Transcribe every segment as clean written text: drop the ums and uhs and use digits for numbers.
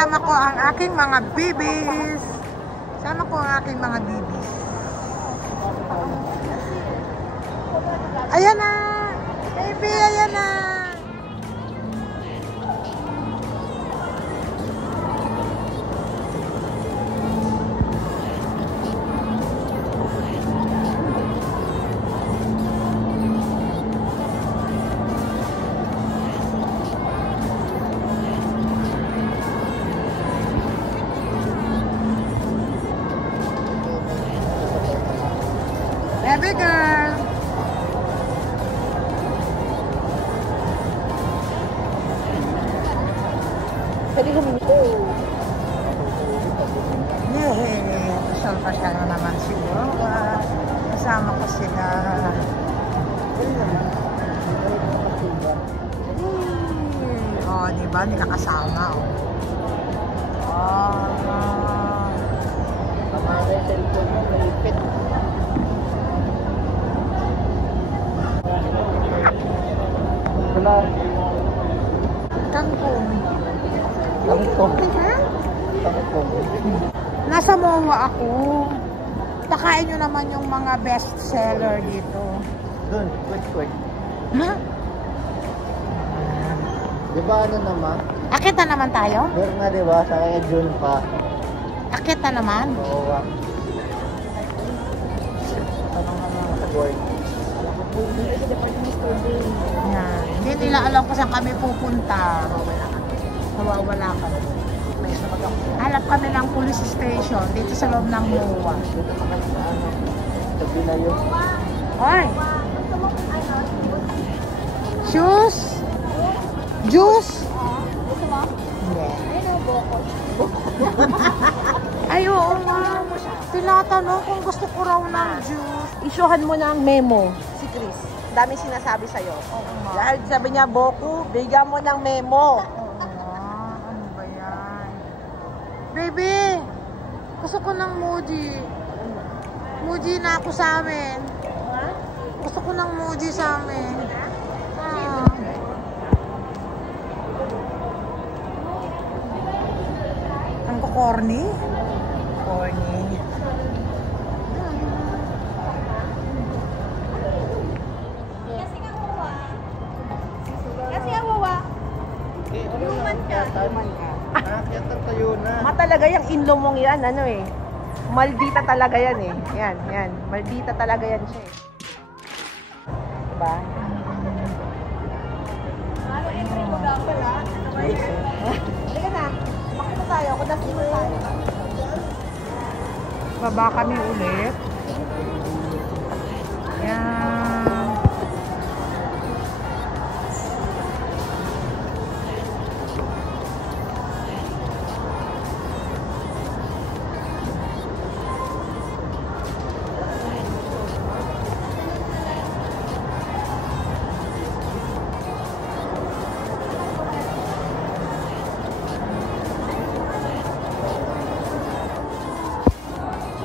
kasama ko ang aking mga babies. Kasama ko ang aking mga babies. Ayan na! Baby, ayan na! Baby girl! Pwede huminto. Pasyal na naman siguro. Kasama ko sila. Oh, diba? Nila kasama. Oh. Kamari, cellphone mo, malipit. Wala. Kangkong. Kangkong. Kangkong. Nasa MOA ako. Pakain nyo naman yung mga best seller dito. Doon, quick. Ha? Di ba ano naman? Akit na naman tayo? Meron nga di ba? Sa kaya June pa. Akit na naman? Oo. Tanong naman sa board. Yan. Hindi nila alam kung saan kami pupunta. Nawawala kami. Hanap kami ng police station dito sa loob ng MOA. Dito pa kayo sa ano. Sabi na yun. Oy! Shoes? Juice? Hindi. Ay, oo nga. Tinatanong kung gusto ko raw ng juice. Isyuhan mo ng memo si Chris. Dami sinasabi sa'yo. Oo nga. Dahil sabi niya, Boku, bigyan mo ng memo. Ano ba yan? Baby! Gusto ko ng Muji. Muji na ako sa amin. Ha? Gusto ko ng Muji sa amin. Ang corny? Corny. Kasi ang wawa. Human ka. Nakakita tayo na. Matalaga yung inlo mong yan, ano eh. Maldita talaga yan eh. Yan. Maldita talaga yan siya eh. Diba? Halika na. Makita tayo. Kudasin mo tayo. Baba kami ulit. Yan.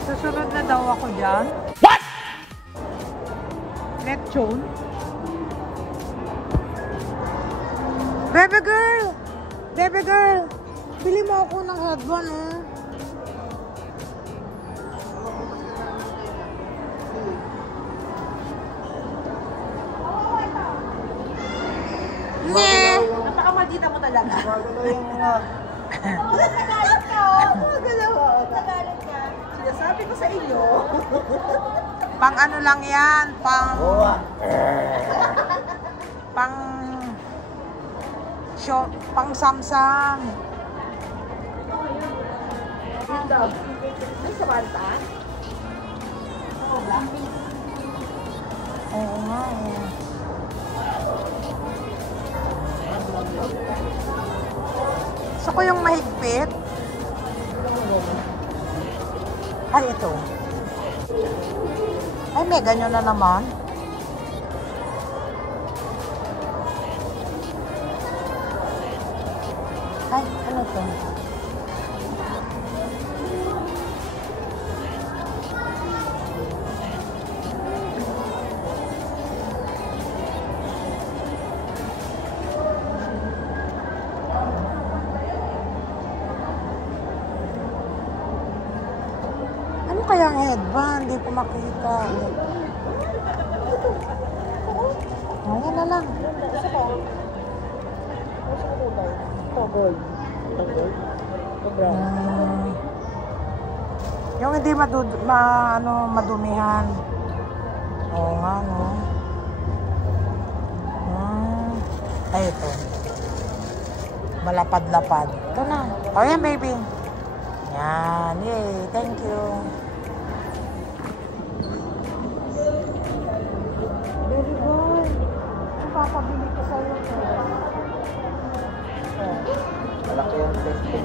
Susunod na daw ako dyan. What? Lechon? Baby girl! Baby girl! Bili mo ako ng headband, oh. Nee! Napaka-maldita mo talaga. Magalo yung mga... Nagalit ka, oh. Nagalit ka. Sinasabi ko sa inyo. Pang ano lang yan, pang Samsung. Ay, sa banta? Oo nga eh. Gusto ko yung mahigpit. Ay, ito. Ay, may ganyan na naman. Ay, ano to? kaya ang headband? Hindi ko makita. Ayan na lang. Gusto ko. Gusto ko kulay. Ito, gold. Ito, gold. Ito, brown. Yung hindi madumihan. Oo nga, no? Ay, ito. Malapad-lapad. Ito na. O yan, baby. Yan. Yay. Thank you. Very good. Ang papabili ko sa'yo. Malaki yung test ko.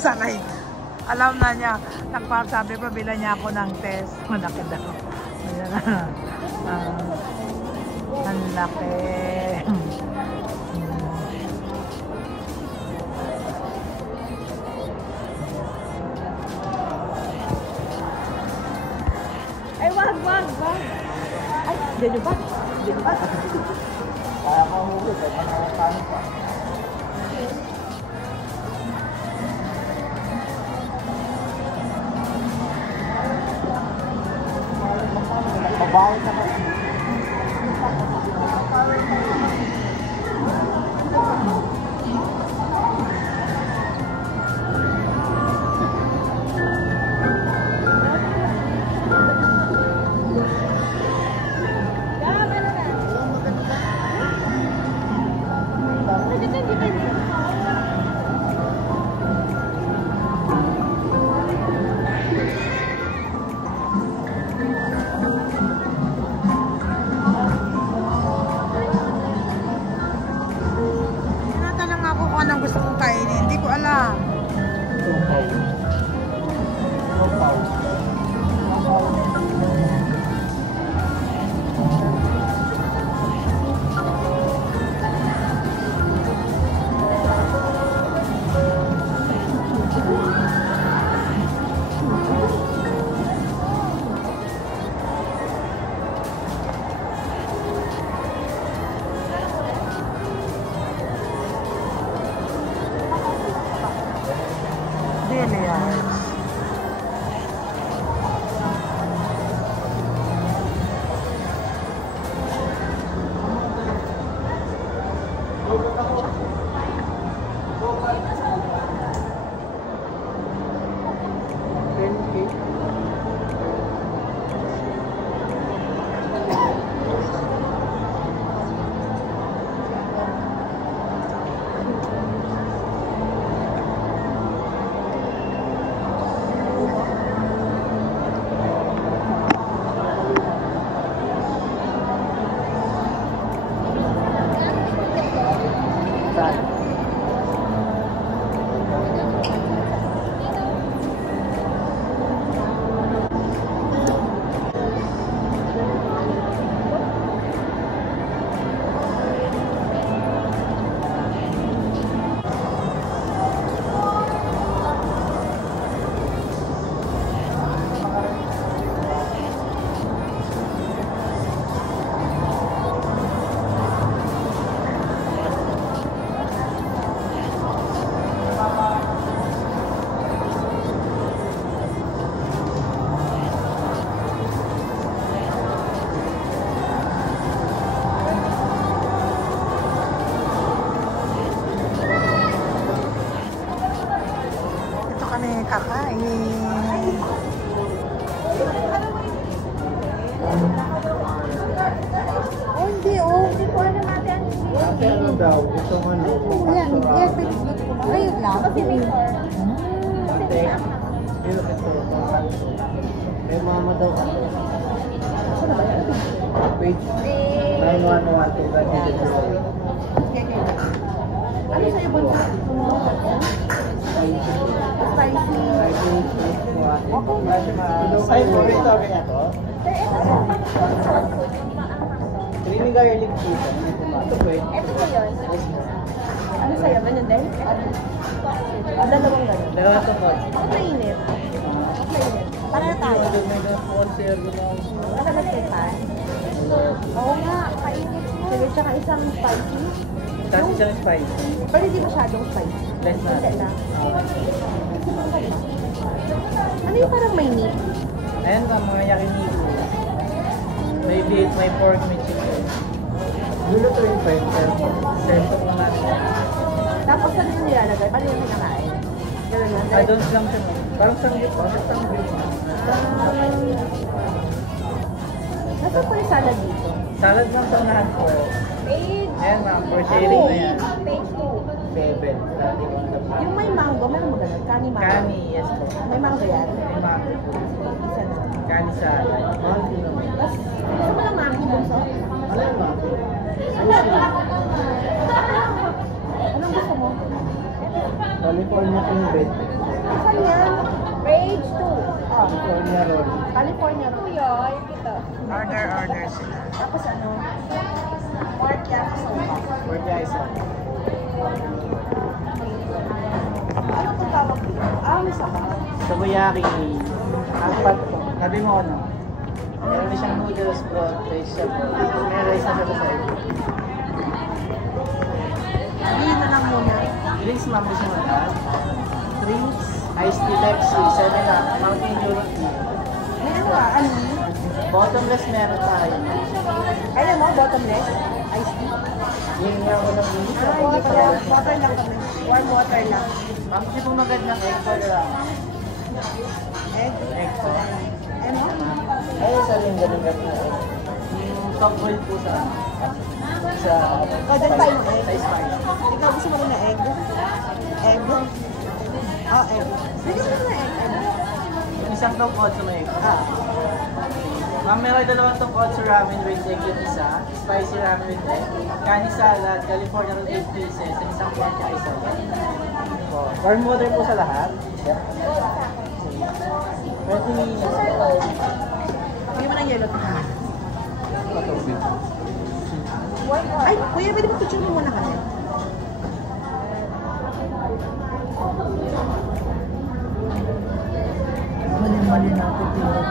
Sanay. Alam na niya. Nagpasabi pa, bila niya ako ng test. Malaki daw. Ayan na. Ang laki. Ay, wag. Ay, dyan yung bag. Kaya ka huli, kaya manakapanin pa. Babae ka pa. Tinatanong ako kung anong gusto kong kainin. Hindi ko alam. Billiards. Kakain. Oh, hindi. Oh, hindi ko alam natin. Ano daw? Ito ano? Yan, yes, ayun lang. Ate, ito. May mama daw ako. Ano ba yan? Page 9112. Ano sa'yo ba? Spicy. Okay. Sabi niya to? Creamy garlic cheese. Ito po eh. Ito po yun. Ano sa'yo? Ganun din? Dalawang ganun. Dalawa to po. Ako mainit. Para tayo. Ano ba siya? Oo nga, kainit mo. Sige, tsaka isang spicy. Tapos isang spicy. Pero hindi masyadong spicy. Less na. Hindi lang. Ano yung parang may meat? Ayan ka, mga yakiniku. May beef, may pork, may chicken. Lulutuin pa yun, pero serve na natin. Tapos ano yung nilalagay? Paano yung kinakain? Ganun lang. Adons lang siya. Parang sanggip po. Sanggip. Nasaan po yung salad dito? Salad lang sa unahan po. Page. Ayan ma'am, for sharing na yan. Page 2. 7. Starting on the Yung may mango, meron mo ganun? Kani mango? Kani, yes po. May mango yan? May mango po. Isa na. Kani salad. Mango naman. Tapos, gusto mo lang mango bunso? Ano yung mango? Anong gusto mo? California king bread. Saan yan? Page 2. Oh, California roll. California roll. Kuya, ito. Order sila. Tapos ano? Pork yakisoba. For guys. Ano po tawag dito? May sabaw. Takoyaki. Apat po. Sabi mo ano? Meron na siyang noodles, broth, rice siya. May rice na siya sa side. Sabihin na lang muna. Drinks ma'am, gusto mo lahat? Drinks, iced tea, Pepsi, 7-Up, Mountain Dew, tea. May ano ano? Bottomless meron tayo. Kaya mo, bottomless? Iced tea? Yung nga ko lang yun. Hindi pala. Water lang kami. Warm water lang. Ma'am, kasi po magad ng egg for lang. Egg? Egg po. Ano? Ay, sa rin ganun na egg. Yung top boiled po sa Dyan tayo ng egg. sa spice. Ikaw gusto mo rin na egg? Egg? Oh, egg. Sige mo na egg. Yung isang tonkotsu may egg. Ah. Ma'am, meron dalawang tonkotsu ramen with egg yung isa, spicy ramen with egg, kani salad, California roll 8 pieces, and isang pork rice salad. Warm water po sa lahat. Yeah. 20 minutes. Bigyan mo ng yellow. Patubig. Ay, kuya, pwede mo picture mo muna kami? Mali-mali natin tingnan.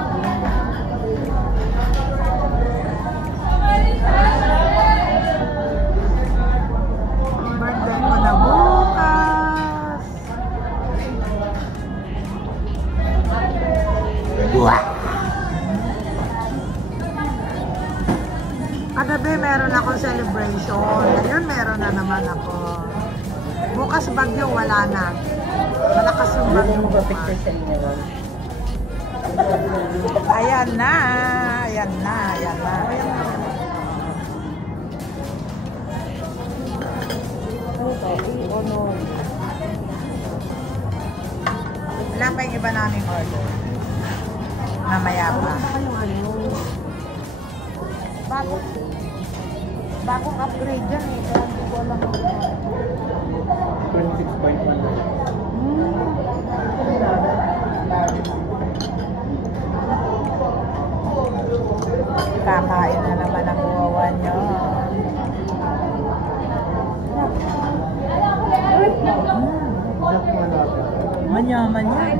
Birthday ko na bukas. Kagabi meron akong celebration. Ngayon meron na naman ako. Bukas bagyo, wala na. Malakas yung bagyo. Magpa-picture sa inyo. Ayan na. Ayan na. Ayan na. Ano to? Ano? Wala pa yung iba naming order. Mamaya pa. Saka yung ano? Bagong upgrade yan eh. Kaya hindi ko alam kung 26.1. kakain na naman ang buwawa nyo. Manyaman yan.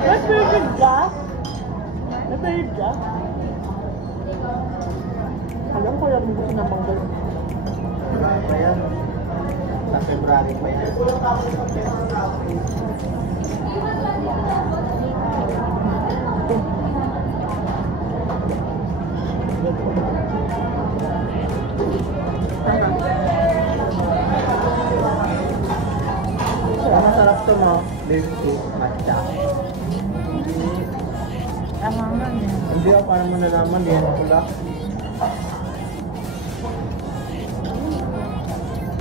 Nag-period ka? Nag-period ka? Alam ko lang gusto na bang gano'n. Wala pa yan. Sa February pa yan. Masarap to mo. Baby cake, matcha. Tama man yan. Hindi ako parang mo nalaman yan. Pula.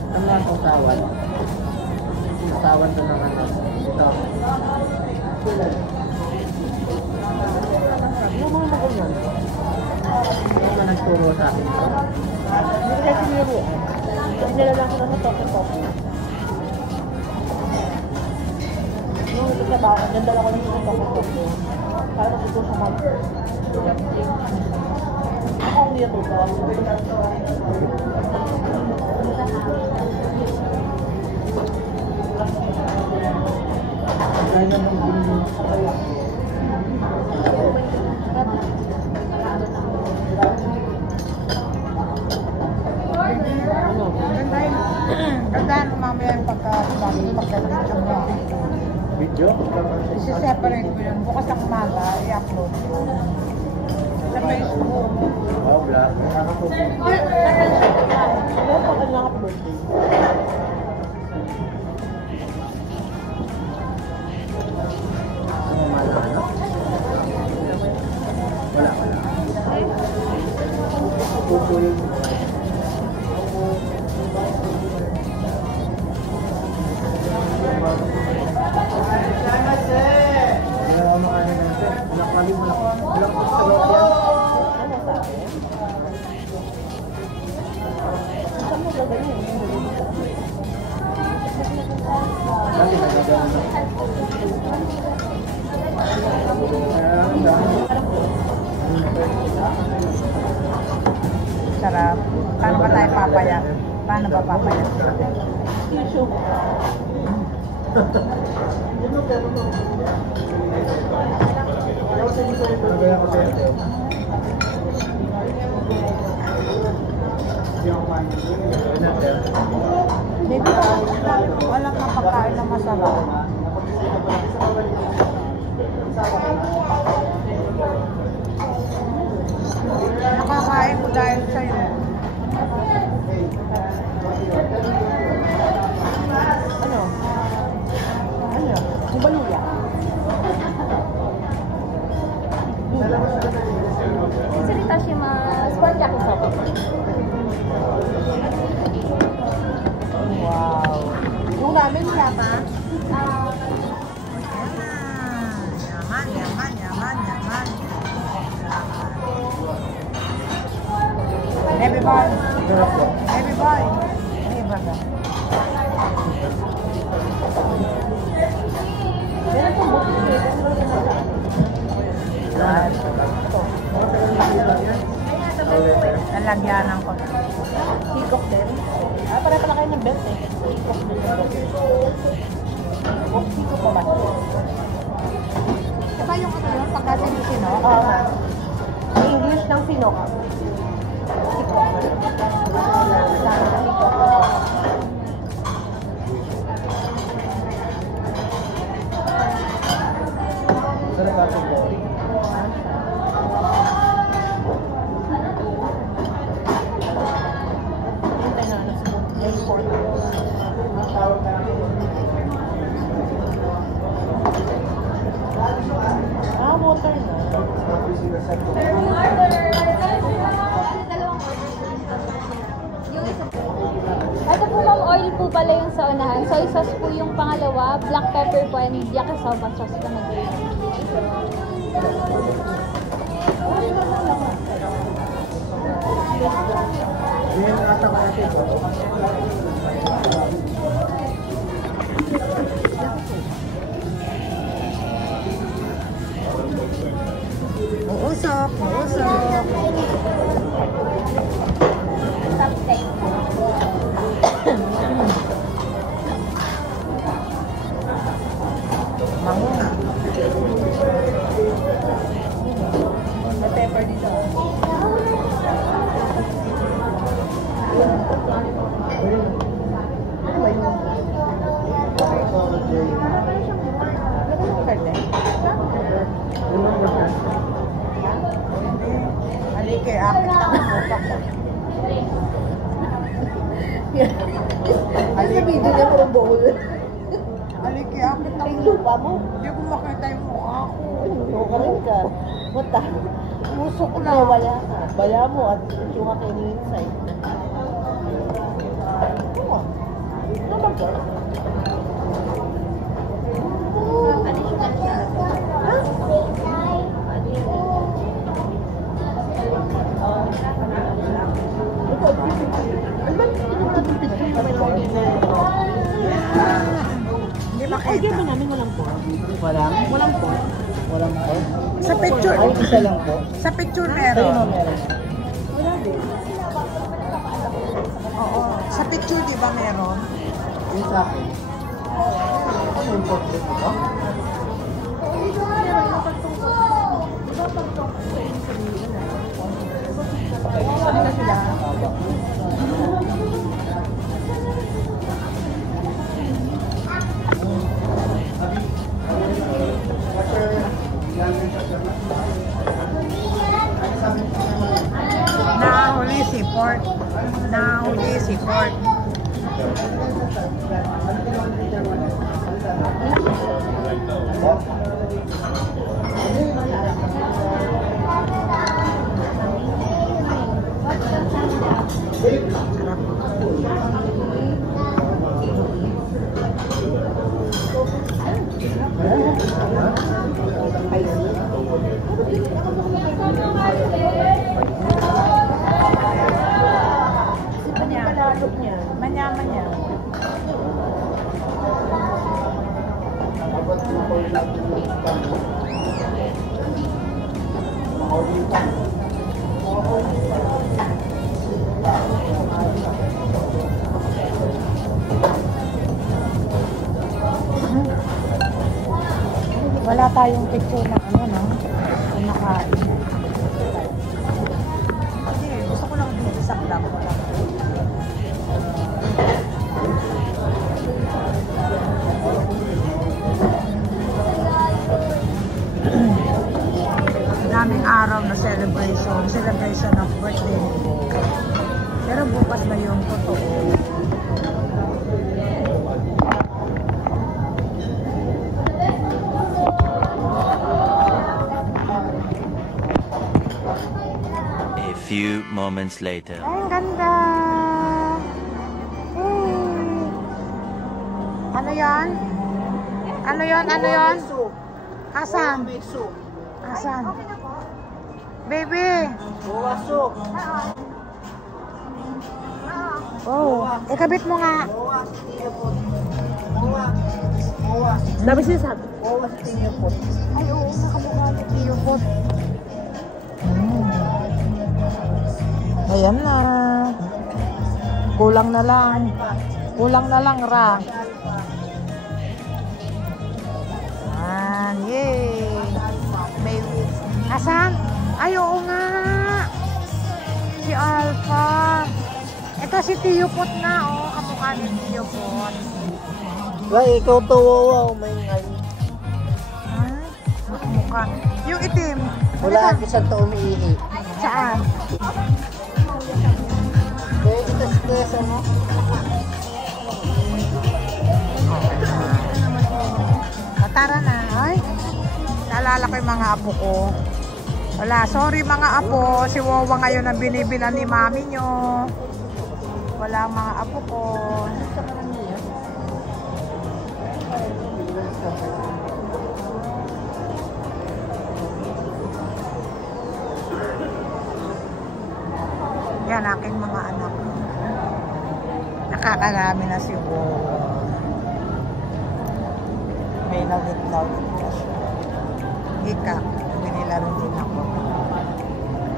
Ano ang sausawan? Sausawan to ng ano. Ito. Yung mga magulan. Ito na nagturo sa akin. Hindi ko kasi niro. Nilala ko na sa toke-toke. Nung ito sa baka, ganda ko lang sa toke-toke. Para ito sa mag. Ako ang nito ba? Ayun ang bumili. Tandaan mo mamaya yung pagka-video mo. Video? Isi-separate mo yun. Bukas ang umaga, i-upload mo. Sa Facebook. Oh, black. Sarap. Paano ba tayo papayat? Paano ba papayat? YouTube. Maybe alam na pagkain na masarap. Nakakain ko dahil sa'yo. Ano? Ano? Yung baluya. Salita siya mas kwarta ko sa Wow. Yung namin wala pa. Yaman, yaman, yaman, yaman. Baby boy. Baby boy. Ay, baga. Meron pong buti. Lalagyanan ko. Hikok din. Para pala kayo ng belt eh. Hikok din. Hikok pa ba? Diba yung ano yun, pagka-sino? Oo. English ng Sinok. Water na. Ito po ma'am, oil po pala yung sa unahan. Soy sauce po yung pangalawa, black pepper po, and yakisoba sauce po na green. Uusok, uusok. Mango na. May pepper dito. Halike, akit lang ang mukha ko. Ano sa video niya parang bowl? Halike, akit lang. Yung lupa mo? Hindi ko makita yung mukha ko. Huwag ka. Punta. Usok Wala. lang. Wala ka. Baya mo at yung kakainin inside. Oo. Ano ba ba? Additional siya. Hindi Ay, makita. ba namin walang po? Walang? Walang po. Walang po? Sa picture. Ay, isa lang po. Sa picture Sa'yo no, meron. meron. Wala din. Oo. Sa picture di ba meron? Yung sa akin. Ano yung portrait ito? Ano na sila? Nahuli si Ford. Manya-manya. Wala tayong picture na ano, no? Kung nakain. Kasi gusto ko lang dito sa vlog. Daming araw na celebration of birthday. Pero bukas na yung totoo. A few moments later. Ay, ang ganda! Ano yan? Ano yan? Ano yan? Asan? Asan? Baby! Oh, ikabit mo nga. Sabi siya sabi. Ay, oo, nakamukha ni Tiyupot. Ayan na. Kulang na lang. Kulang na lang, Ra. Yay! Baby. Asan? Ay, oo nga. Si Alpha. Ito si Tiyupot na, oh. Kamukha ni Tiyupot. Ay, ikaw to, wow, may ngay. Ay, kamukha. Yung itim. Wala ako sa to umiihi. Saan? Kaya ito si Kesa mo. Tara na. Ay, naalala ko yung mga apo ko. Wala, sorry mga apo. Si Wawa ngayon ang binibilan ni mami nyo. Wala ang mga apo ko. Yan, aking mga anak. Nakakarami na si Wawa. May lawit-lawit na siya. Hikak, binilaro din ako.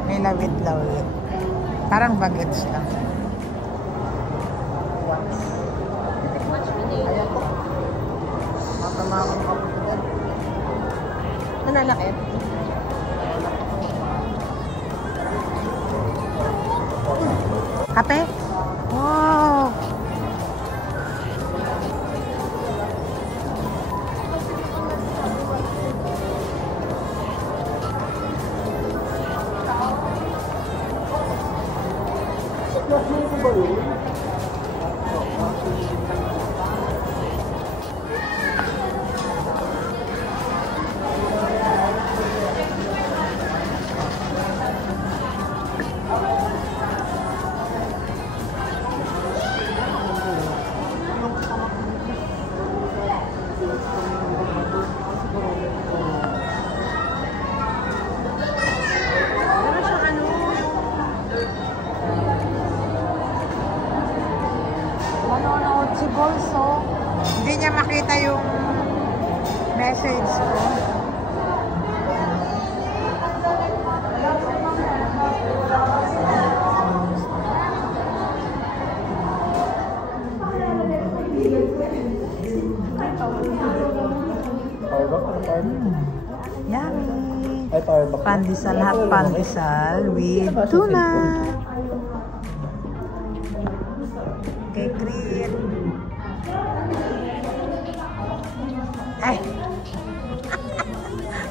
May lawit-lawit. Parang bagets lang. Nananakit? Kape? Wow! Manonood si Bolso. Hindi niya makita yung message ko. Yummy! Pandesal, hot pandesal with tuna. Kay Creed. Ay!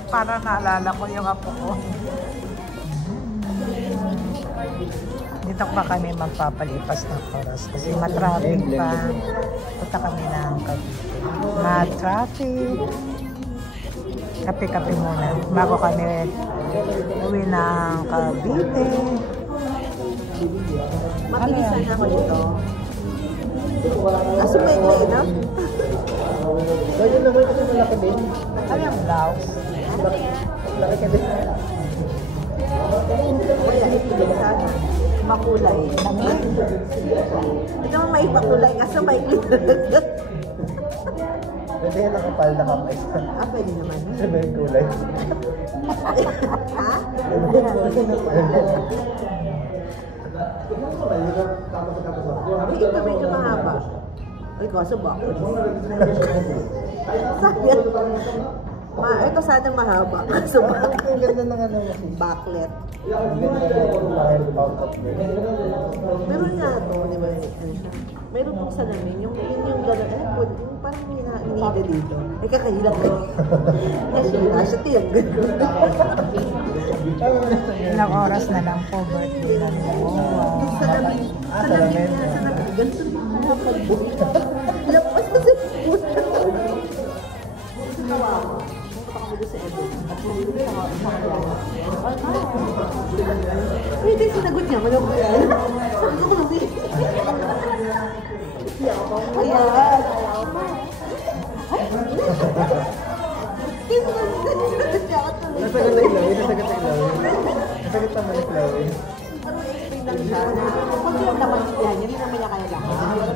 Para naalala ko yung apo ko. Dito pa kami magpapalipas ng oras kasi matraffic pa. Punta kami ng Cavite. Matraffic. Kape-kape muna bago kami uwi ng Cavite. Mabilisan ako dito. Kaso may play, no? Pwede naman kasi malaki din. Ano yung blouse? Laki ka din. Kaya ito sana. Makulay. Ito naman may makulay kaso may kulay. Pwede yan nakapal na kamay. Pwede naman. Kasi may kulay. Ha? Ito medyo mahaba. Ay, kaso bakit? Ito sana mahaba. Kaso bakit? Ang ganda ng ano mo. Backlet. Ang ganda ng mahal out of Meron nga ito, di ba? Meron pong salamin. Yung gano'n. Yung parang hinihida dito. Ay, kakahilap ko. Nasira siya. Tiyang gano'n. Ilang oras na lang po birthday na niya. Yung salamin. Salamin. Ganito yung mga pag-book. Lapas na sa food. Kawawa. Punta kami doon sa Edo. At hindi ko sa pwede sinagot niya. Wala ko yan. Sabi ko kasi. Ayan. Nasagat na ilaw. Nasagat na ilaw. Nasagat naman na ilaw. Ano explain lang siya? Pag yung naman yan, hindi naman niya kaya lahat.